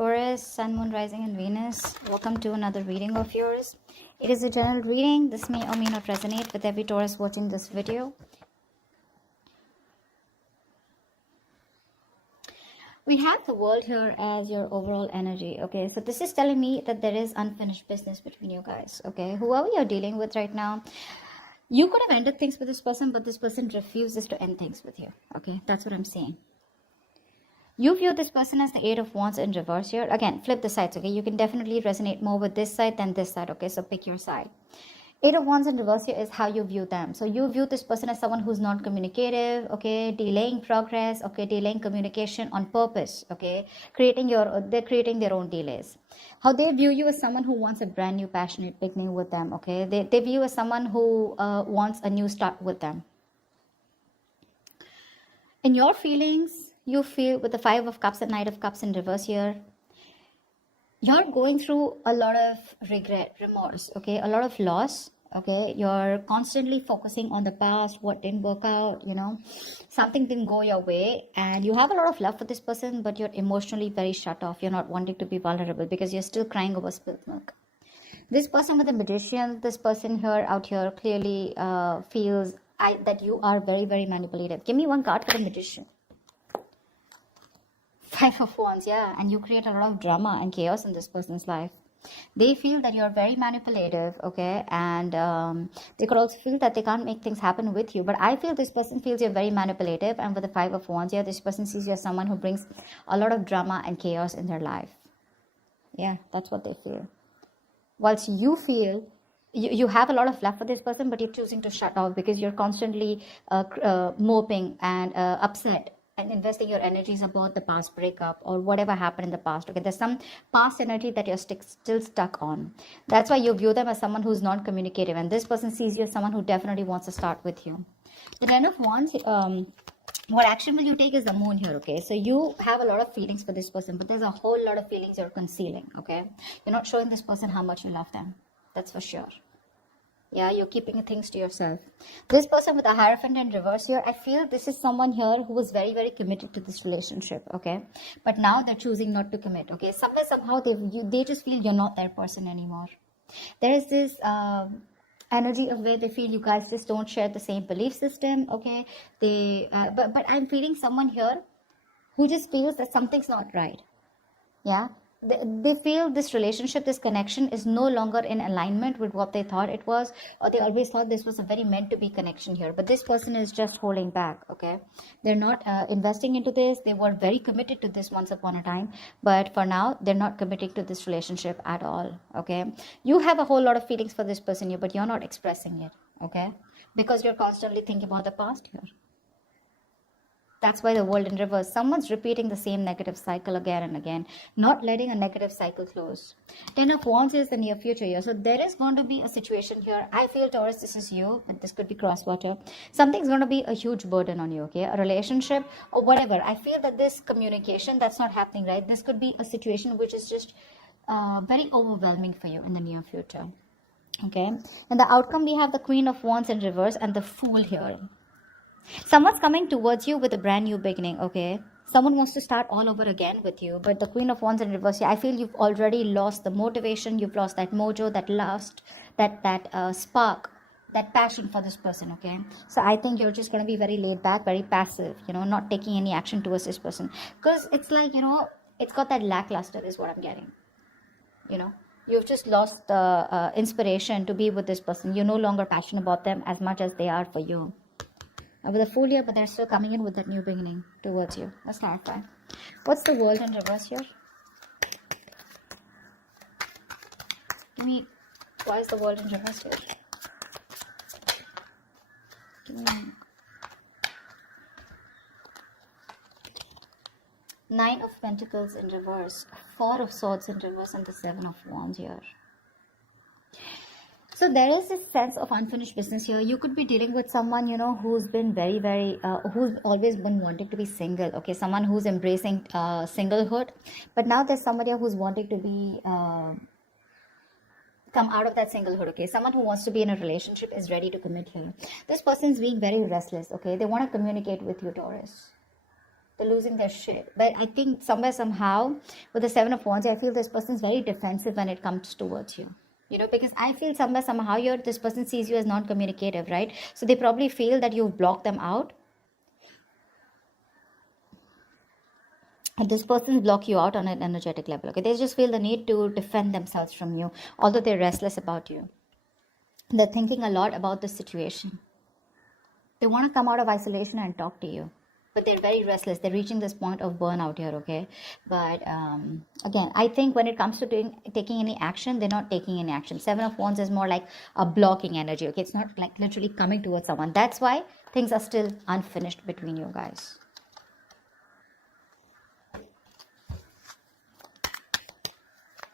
Taurus, Sun, Moon, Rising, and Venus. Welcome to another reading of yours. It is a general reading. This may or may not resonate with every Taurus watching this video. We have the world here as your overall energy, okay? So this is telling me that there is unfinished business between you guys, okay? Whoever you're dealing with right now, you could have ended things with this person, but this person refuses to end things with you, okay? That's what I'm saying. You view this person as the Eight of Wands in reverse here. Again, flip the sides, okay? You can definitely resonate more with this side than this side, okay? So pick your side. Eight of Wands in reverse here is how you view them. So you view this person as someone who's not communicative, okay? Delaying progress, okay? Delaying communication on purpose, okay? They're creating their own delays. How they view you as someone who wants a brand new passionate beginning with them, okay? They view you as someone who wants a new start with them. In your feelings, you feel with the Five of Cups and Knight of Cups in reverse here, you're going through a lot of regret, remorse, okay? A lot of loss, okay? You're constantly focusing on the past, what didn't work out, you know? Something didn't go your way, and you have a lot of love for this person, but you're emotionally very shut off. You're not wanting to be vulnerable because you're still crying over spilled milk. This person with the Magician, this person here, out here, clearly feels that you are very, very manipulative. Give me one card for the Magician. Five of Wands, yeah, and you create a lot of drama and chaos in this person's life. They feel that you're very manipulative, okay, and they could also feel that they can't make things happen with you. But I feel this person feels you're very manipulative, and with the Five of Wands, yeah, this person sees you as someone who brings a lot of drama and chaos in their life. Yeah, that's what they feel. Whilst you feel you have a lot of love for this person, but you're choosing to shut off because you're constantly moping and upset and investing your energies about the past breakup or whatever happened in the past. Okay, there's some past energy that you're still stuck on. That's why you view them as someone who's non-communicative, and this person sees you as someone who definitely wants to start with you. The Ten of Wands, what action will you take is the Moon here, okay? So you have a lot of feelings for this person, but there's a whole lot of feelings you're concealing, okay? You're not showing this person how much you love them. That's for sure. Yeah, you're keeping things to yourself. This person with a Hierophant in reverse here, I feel this is someone here who was very, very committed to this relationship, okay? But now they're choosing not to commit, okay? Somehow they just feel you're not their person anymore. There is this energy of where they feel you guys just don't share the same belief system, okay? But I'm feeling someone here who just feels that something's not right, yeah? They feel this relationship, this connection is no longer in alignment with what they thought it was, or they always thought this was a very meant to be connection here. But this person is just holding back, okay? They're not investing into this. They were very committed to this once upon a time, but for now, they're not committing to this relationship at all, okay? You have a whole lot of feelings for this person here, but you're not expressing it, okay? Because you're constantly thinking about the past here. That's why the World in reverse. Someone's repeating the same negative cycle again and again, not letting a negative cycle close. Ten of Wands is the near future here. So there is going to be a situation here. I feel, Taurus, this is you, but this could be crosswater. Something's going to be a huge burden on you, okay? A relationship or whatever. I feel that this communication, that's not happening, right? This could be a situation which is just very overwhelming for you in the near future, okay? And the outcome, we have the Queen of Wands in reverse and the Fool here. Someone's coming towards you with a brand new beginning, okay? Someone wants to start all over again with you, but the Queen of Wands in reverse, I feel you've already lost the motivation, you've lost that mojo, that lust, that spark, that passion for this person, okay? So I think you're just going to be very laid back, very passive, you know, not taking any action towards this person. Because it's like, you know, it's got that lackluster is what I'm getting, you know? You've just lost the inspiration to be with this person. You're no longer passionate about them as much as they are for you. With a Fool here, but they're still coming in with that new beginning towards you. Let's clarify. What's the World in reverse here? Give me, why is the World in reverse here? Give me Nine of Pentacles in reverse, Four of Swords in reverse, and the Seven of Wands here. So there is this sense of unfinished business here. You could be dealing with someone, you know, who's been very, who's always been wanting to be single, okay? Someone who's embracing singlehood. But now there's somebody who's wanting to be, come out of that singlehood, okay? Someone who wants to be in a relationship is ready to commit here. This person's being very restless, okay? They want to communicate with you, Taurus. They're losing their shit. But I think somewhere, somehow, with the Seven of Wands, I feel this person is very defensive when it comes towards you. You know, because I feel somewhere, somehow, this person sees you as non-communicative, right? So they probably feel that you've blocked them out. And this person block you out on an energetic level, okay? They just feel the need to defend themselves from you, although they're restless about you. They're thinking a lot about the situation. They want to come out of isolation and talk to you. But they're very restless. They're reaching this point of burnout here, okay? But again, I think when it comes to taking any action, they're not taking any action. Seven of Wands is more like a blocking energy, okay? It's not like literally coming towards someone. That's why things are still unfinished between you guys.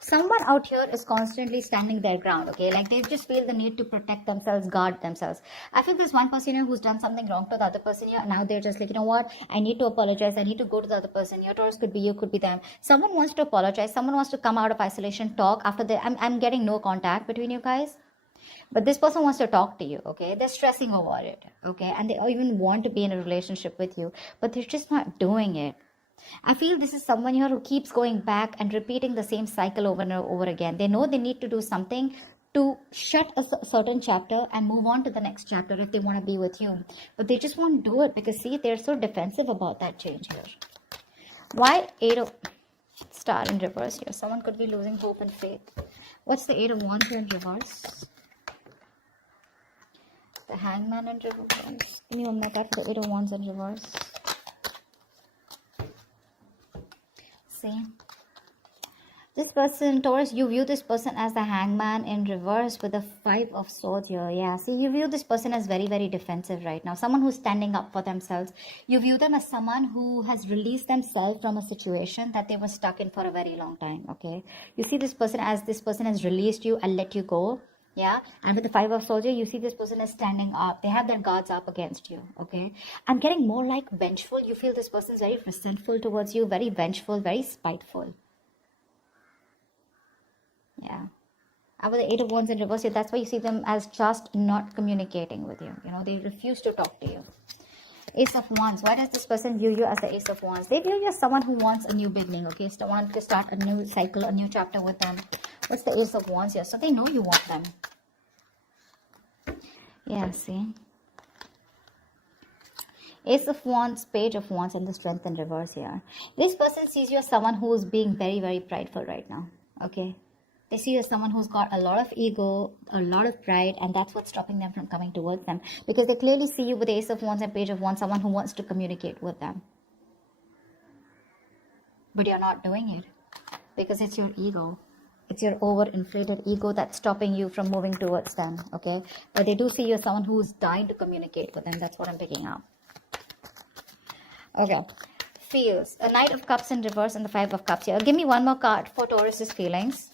Someone out here is constantly standing their ground, okay? Like they just feel the need to protect themselves, guard themselves. I feel there's one person here who's done something wrong to the other person here. Now they're just like, you know what? I need to apologize. I need to go to the other person. Your Taurus could be you, could be them. Someone wants to apologize. Someone wants to come out of isolation, talk after I'm getting no contact between you guys. But this person wants to talk to you, okay? They're stressing over it, okay? And they even want to be in a relationship with you, but they're just not doing it. I feel this is someone here who keeps going back and repeating the same cycle over and over again. They know they need to do something to shut a certain chapter and move on to the next chapter if they want to be with you. But they just won't do it because, see, they're so defensive about that change here. Why 8 of Star in reverse here? Someone could be losing hope and faith. What's the 8 of Wands here in reverse? The Hangman in reverse. Give me one more card for the 8 of Wands in reverse. See, this person, Taurus, you view this person as the Hangman in reverse with the 5 of Swords here. Yeah, see, you view this person as very, very defensive right now. Someone who's standing up for themselves. You view them as someone who has released themselves from a situation that they were stuck in for a very long time, okay? You see this person as this person has released you and let you go. Yeah, and with the 5 of Swords, you see this person is standing up. They have their guards up against you, okay? I'm getting more like vengeful. You feel this person is very resentful towards you, very vengeful, very spiteful. Yeah. And with the 8 of Wands in reverse, that's why you see them as just not communicating with you. You know, they refuse to talk to you. Ace of Wands. Why does this person view you as the Ace of Wands? They view you as someone who wants a new beginning, okay? Someone to start a new cycle, a new chapter with them. What's the Ace of Wands here? So they know you want them. Yeah, see? Ace of Wands, Page of Wands, and the Strength in reverse here. This person sees you as someone who is being very, very prideful right now, okay? They see you as someone who's got a lot of ego, a lot of pride, and that's what's stopping them from coming towards them. Because they clearly see you with Ace of Wands and Page of Wands, someone who wants to communicate with them. But you're not doing it because it's your ego. It's your overinflated ego that's stopping you from moving towards them, okay? But they do see you as someone who's dying to communicate with them. That's what I'm picking up. Okay. Feels. A Knight of Cups in reverse and the 5 of Cups here. Give me one more card for Taurus's feelings.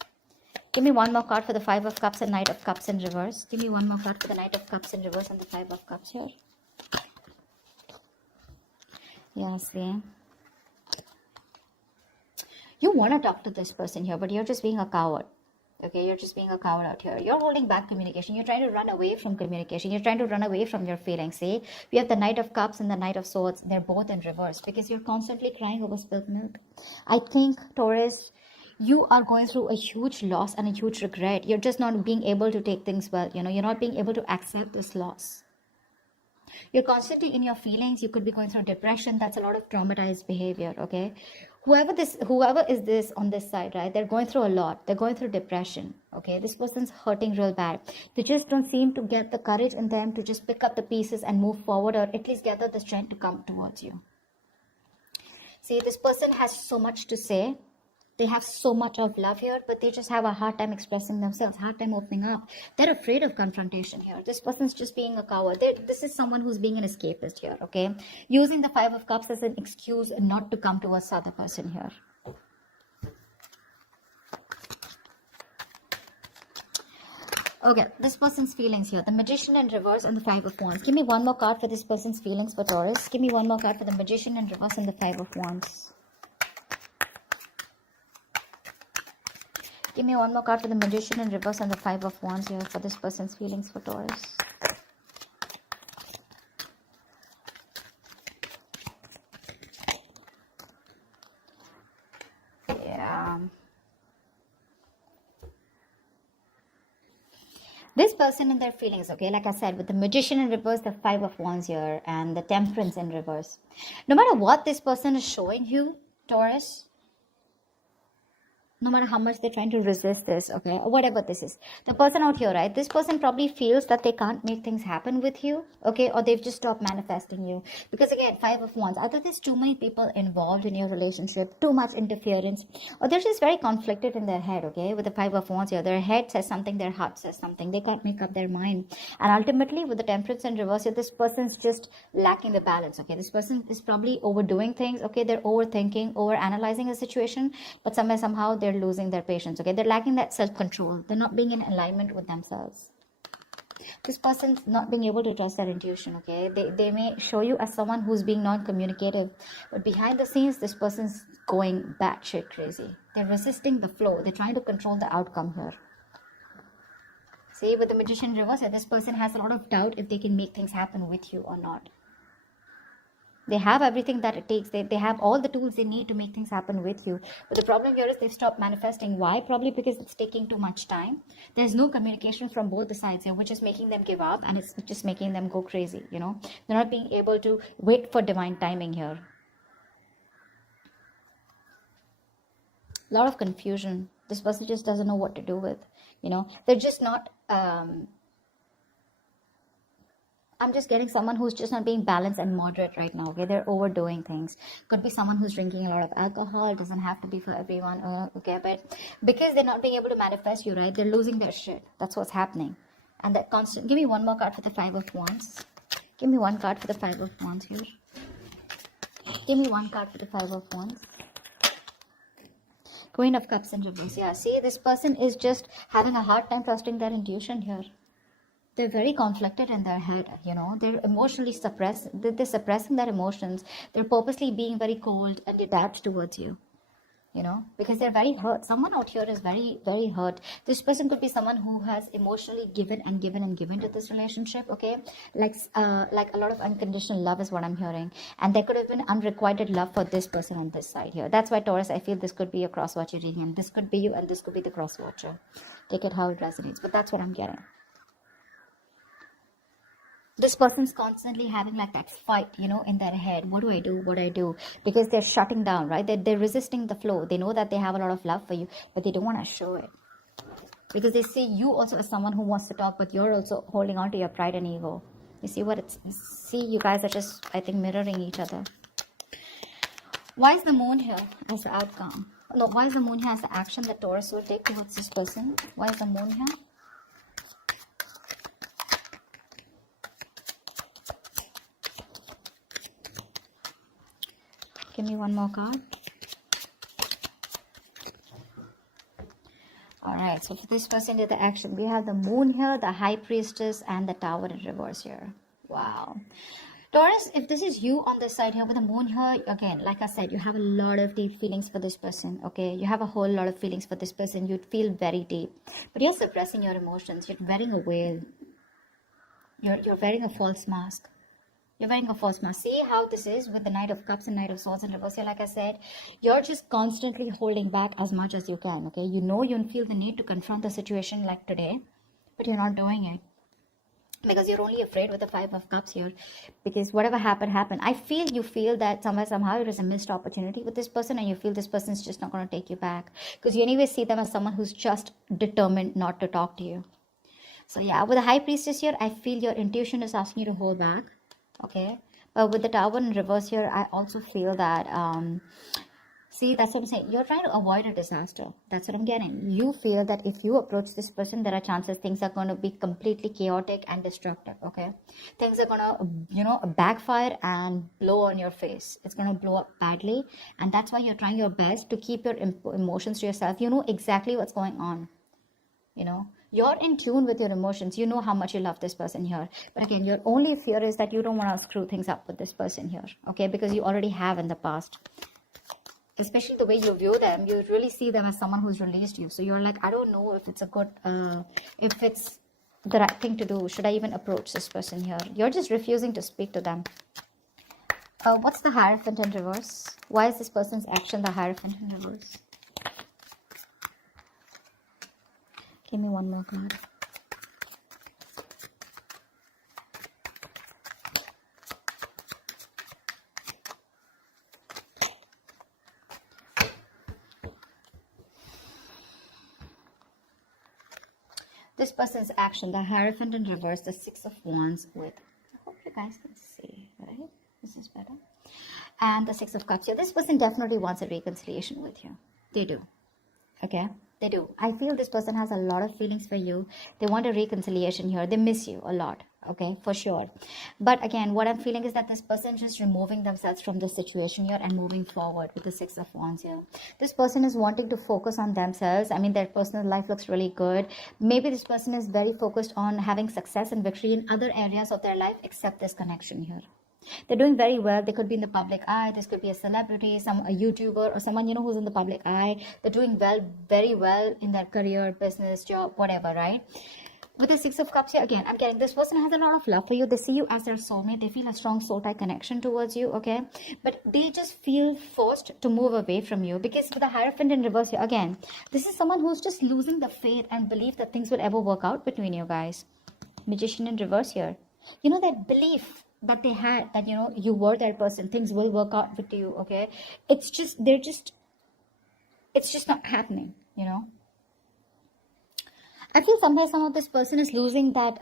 Give me one more card for the 5 of Cups and Knight of Cups in reverse. Give me one more card for the Knight of Cups in reverse and the 5 of Cups here. Yeah, see? You want to talk to this person here, but you're just being a coward. Okay, you're just being a coward out here. You're holding back communication. You're trying to run away from communication. You're trying to run away from your feelings. See, we have the Knight of Cups and the Knight of Swords. They're both in reverse because you're constantly crying over spilled milk. I think, Taurus, you are going through a huge loss and a huge regret. You're just not being able to take things well. You know, you're not being able to accept this loss. You're constantly in your feelings. You could be going through depression. That's a lot of traumatized behavior, okay? Whoever is this on this side, right? They're going through a lot. They're going through depression, okay? This person's hurting real bad. They just don't seem to get the courage in them to just pick up the pieces and move forward, or at least gather the strength to come towards you. See, this person has so much to say. They have so much of love here, but they just have a hard time expressing themselves, hard time opening up. They're afraid of confrontation here. This person's just being a coward. This is someone who's being an escapist here, okay? Using the 5 of Cups as an excuse not to come towards the other person here. Okay, this person's feelings here. The Magician in reverse and the 5 of Wands. Give me one more card for this person's feelings for Taurus. Give me one more card for the Magician in reverse and the 5 of Wands. Give me one more card for the Magician in reverse and the 5 of Wands here for this person's feelings for Taurus. This person and their feelings, okay, like I said, with the Magician in reverse, the Five of Wands here, and the Temperance in reverse. No matter what this person is showing you, Taurus, no matter how much they're trying to resist this, okay, or whatever this is, the person out here, right, this person probably feels that they can't make things happen with you, okay, or they've just stopped manifesting you. Because again, Five of Wands, either there's too many people involved in your relationship, too much interference, or they're just very conflicted in their head, okay. With the Five of Wands here, their head says something, their heart says something, they can't make up their mind. And ultimately, with the Temperance in reverse here, this person's just lacking the balance, okay. This person is probably overdoing things, okay, they're overthinking, over analyzing a situation, but somehow they're losing their patience, okay, they're lacking that self-control, they're not being in alignment with themselves. This person's not being able to trust their intuition, okay, they may show you as someone who's being non-communicative, but behind the scenes this person's going batshit crazy. They're resisting the flow, they're trying to control the outcome here. See, with the Magician reverse, this person has a lot of doubt if they can make things happen with you or not. They have everything that it takes. They have all the tools they need to make things happen with you. But the problem here is they've stopped manifesting. Why? Probably because it's taking too much time. There's no communication from both the sides here, which is making them give up, and it's just making them go crazy, you know. They're not being able to wait for divine timing here. A lot of confusion. This person just doesn't know what to do with, you know. They're just not... I'm just getting someone who's just not being balanced and moderate right now, okay? They're overdoing things. Could be someone who's drinking a lot of alcohol. It doesn't have to be for everyone, okay? But because they're not being able to manifest you, right? They're losing their shit. That's what's happening. And that constant... Give me one more card for the Five of Wands. Give me one card for the Five of Wands here. Give me one card for the Five of Wands. Queen of Cups in reverse. Yeah, see, this person is just having a hard time trusting their intuition here. They're very conflicted in their head, you know. They're emotionally suppressed. They're suppressing their emotions. They're purposely being very cold and detached towards you, you know, because they're very hurt. Someone out here is very, very hurt. This person could be someone who has emotionally given and given and given to this relationship, okay? Like a lot of unconditional love is what I'm hearing. And there could have been unrequited love for this person on this side here. That's why, Taurus, I feel this could be a cross-watcher reading. This could be you and this could be the cross-watcher. Take it how it resonates. But that's what I'm getting. This person's constantly having like that fight, you know, in their head. What do I do? What do I do? Because they're shutting down, right? They're resisting the flow. They know that they have a lot of love for you, but they don't want to show it. Because they see you also as someone who wants to talk, but you're also holding on to your pride and ego. You see what it's... See, you guys are just, I think, mirroring each other. Why is the moon here as the outcome? No, why is the moon here as the action that Taurus will take towards this person? Why is the moon here? Give me one more card. Alright, so for this person to the action, we have the moon here, the high priestess, and the tower in reverse here. Wow. Taurus, if this is you on this side here with the moon here, again, like I said, you have a lot of deep feelings for this person, okay? You have a whole lot of feelings for this person. You'd feel very deep. But you're suppressing your emotions. You're wearing a veil. You're wearing a false mask. You're wearing a false mask. See how this is with the Knight of Cups and Knight of Swords in reverse here. Like I said, you're just constantly holding back as much as you can, okay? You know you feel the need to confront the situation like today, but you're not doing it. Because you're only afraid with the Five of Cups here. Because whatever happened. I feel you feel that somehow it is a missed opportunity with this person, and you feel this person's just not going to take you back. Because you anyway see them as someone who's just determined not to talk to you. So yeah, with the High Priestess here, I feel your intuition is asking you to hold back. Okay, but with the Tower in reverse here, I also feel that see, that's what I'm saying, you're trying to avoid a disaster. That's what I'm getting. You feel that if you approach this person, there are chances things are going to be completely chaotic and destructive. Okay, things are going to, you know, backfire and blow on your face. It's going to blow up badly, and that's why you're trying your best to keep your emotions to yourself. You know exactly what's going on, you know. You're in tune with your emotions. You know how much you love this person here. But again, your only fear is that you don't want to screw things up with this person here. Okay, because you already have in the past. Especially the way you view them, you really see them as someone who's released you. So you're like, I don't know if it's a good, if it's the right thing to do. Should I even approach this person here? You're just refusing to speak to them. What's the Hierophant in reverse? Why is this person's action the Hierophant in reverse? Give me one more card. this person's action, the Hierophant in reverse, the Six of Wands with, I hope you guys can see, right? This is better. And the Six of Cups here. This person definitely wants a reconciliation with you. They do. Okay? They do. I feel this person has a lot of feelings for you. They want a reconciliation here. They miss you a lot. Okay? For sure. But again, what I'm feeling is that this person is just removing themselves from the situation here and moving forward with the Six of Wands here. This person is wanting to focus on themselves. I mean, their personal life looks really good. Maybe this person is very focused on having success and victory in other areas of their life except this connection here. They're doing very well. They could be in the public eye. This could be a celebrity, a YouTuber, or someone, you know, who's in the public eye. They're doing well, very well in their career, business, job, whatever, right? With the Six of Cups here, again, I'm getting this person has a lot of love for you. They see you as their soulmate. They feel a strong soul-tie connection towards you, okay? But they just feel forced to move away from you because with the Hierophant in reverse here, again, this is someone who's just losing the faith and belief that things will ever work out between you guys. Magician in reverse here. You know, that belief that they had that, you know, you were that person, things will work out with you, okay? It's just not happening, you know. I feel sometimes some of this person is losing that,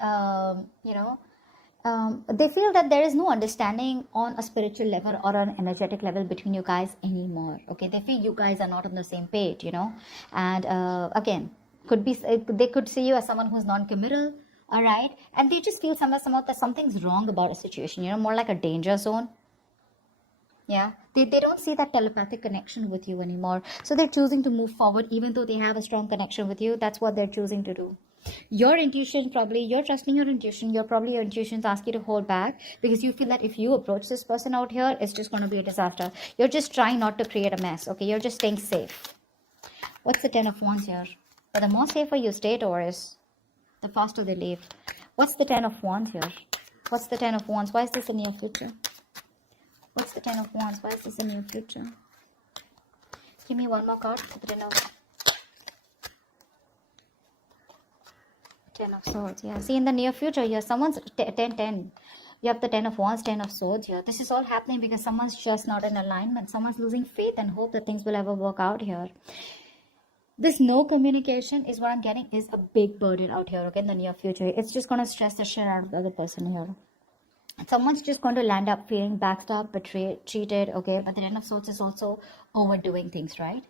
they feel that there is no understanding on a spiritual level or an energetic level between you guys anymore, okay? They feel you guys are not on the same page, you know. And again, they could see you as someone who's non-committal, all right? And they just feel somehow that something's wrong about a situation, you know, more like a danger zone. Yeah, they don't see that telepathic connection with you anymore. So they're choosing to move forward even though they have a strong connection with you. That's what they're choosing to do. Your intuition, probably, you're trusting your intuition. Your intuitions ask you to hold back because you feel that if you approach this person out here, it's just going to be a disaster. You're just trying not to create a mess, okay? You're just staying safe. What's the Ten of Wands here? But the more safer you stay, Taurus, the faster they leave. What's the Ten of Wands here? What's the Ten of Wands? Why is this in your future? What's the Ten of Wands? Why is this in your future? Give me one more card for the Ten of Swords. Yeah, see, in the near future here, someone's 10. You have the Ten of Wands, 10 of Swords here. This is all happening because someone's just not in alignment. Someone's losing faith and hope that things will ever work out here. This no communication is what I'm getting is a big burden out here, okay, in the near future. It's just going to stress the shit out of the other person here. Someone's just going to land up feeling backstabbed, betrayed, cheated, okay? But the Ten of Swords is also overdoing things, right?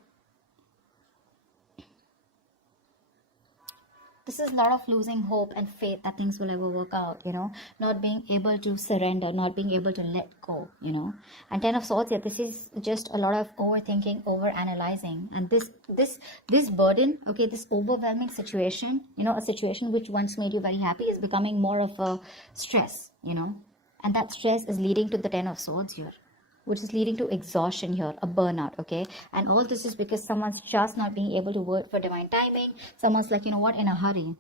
This is a lot of losing hope and faith that things will ever work out, you know? Not being able to surrender, not being able to let go, you know? And Ten of Swords, yeah, this is just a lot of overthinking, overanalyzing. And this burden, okay, this overwhelming situation, you know, a situation which once made you very happy is becoming more of a stress, you know? And that stress is leading to the Ten of Swords here, which is leading to exhaustion here, a burnout, okay? And all this is because someone's just not being able to work for divine timing. Someone's like, you know what, in a hurry.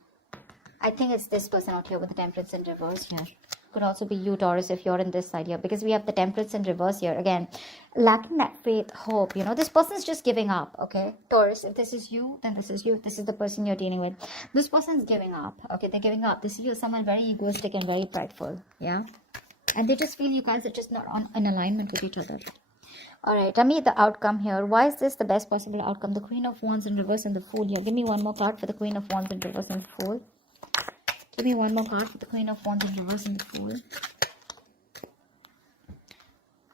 I think it's this person out here with the Temperance in reverse here. Could also be you, Taurus, if you're in this side here, because we have the Temperance in reverse here. Again, lacking that faith, hope, you know, this person's just giving up, okay? Taurus, if this is you, then this is you. This is the person you're dealing with. This person's giving up, okay? They're giving up. This is someone very egoistic and very prideful, yeah? And they just feel you guys are just not in alignment with each other. All right, tell me the outcome here. Why is this the best possible outcome? The Queen of Wands in reverse and the Fool here. Give me one more card for the Queen of Wands in reverse and the Fool. Give me one more card for the Queen of Wands in reverse and the Fool.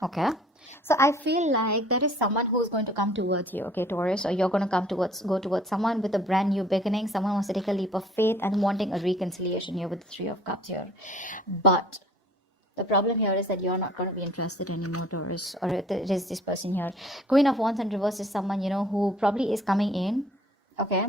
Okay. So I feel like there is someone who's going to come towards you, okay, Taurus, or you're going to go towards someone with a brand new beginning. Someone wants to take a leap of faith and wanting a reconciliation here with the Three of Cups here. But the problem here is that you're not going to be interested anymore, Taurus, or it is this person here. Queen of Wands in reverse is someone, you know, who probably is coming in, okay?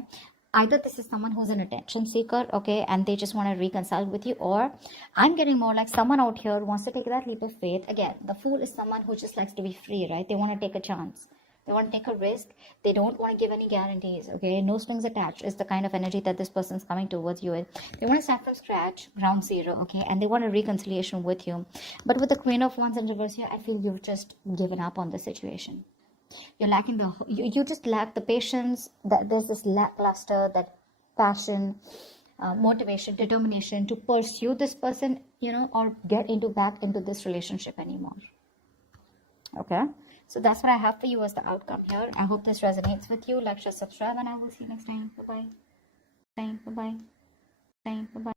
Either this is someone who's an attention seeker, okay, and they just want to reconcile with you, or I'm getting more like someone out here wants to take that leap of faith. Again, the Fool is someone who just likes to be free, right? They want to take a chance. They want to take a risk. They don't want to give any guarantees, okay? No strings attached is the kind of energy that this person's coming towards you with. They want to start from scratch, ground zero, okay? And they want a reconciliation with you. But with the Queen of Wands in reverse here, I feel you've just given up on the situation. You're lacking you just lack the patience. That there's this lackluster, that passion, motivation, determination to pursue this person, you know, or get back into this relationship anymore. Okay? So that's what I have for you as the outcome here. I hope this resonates with you. Like, share, subscribe, and I will see you next time. Bye-bye. Bye-bye. Bye. Bye-bye.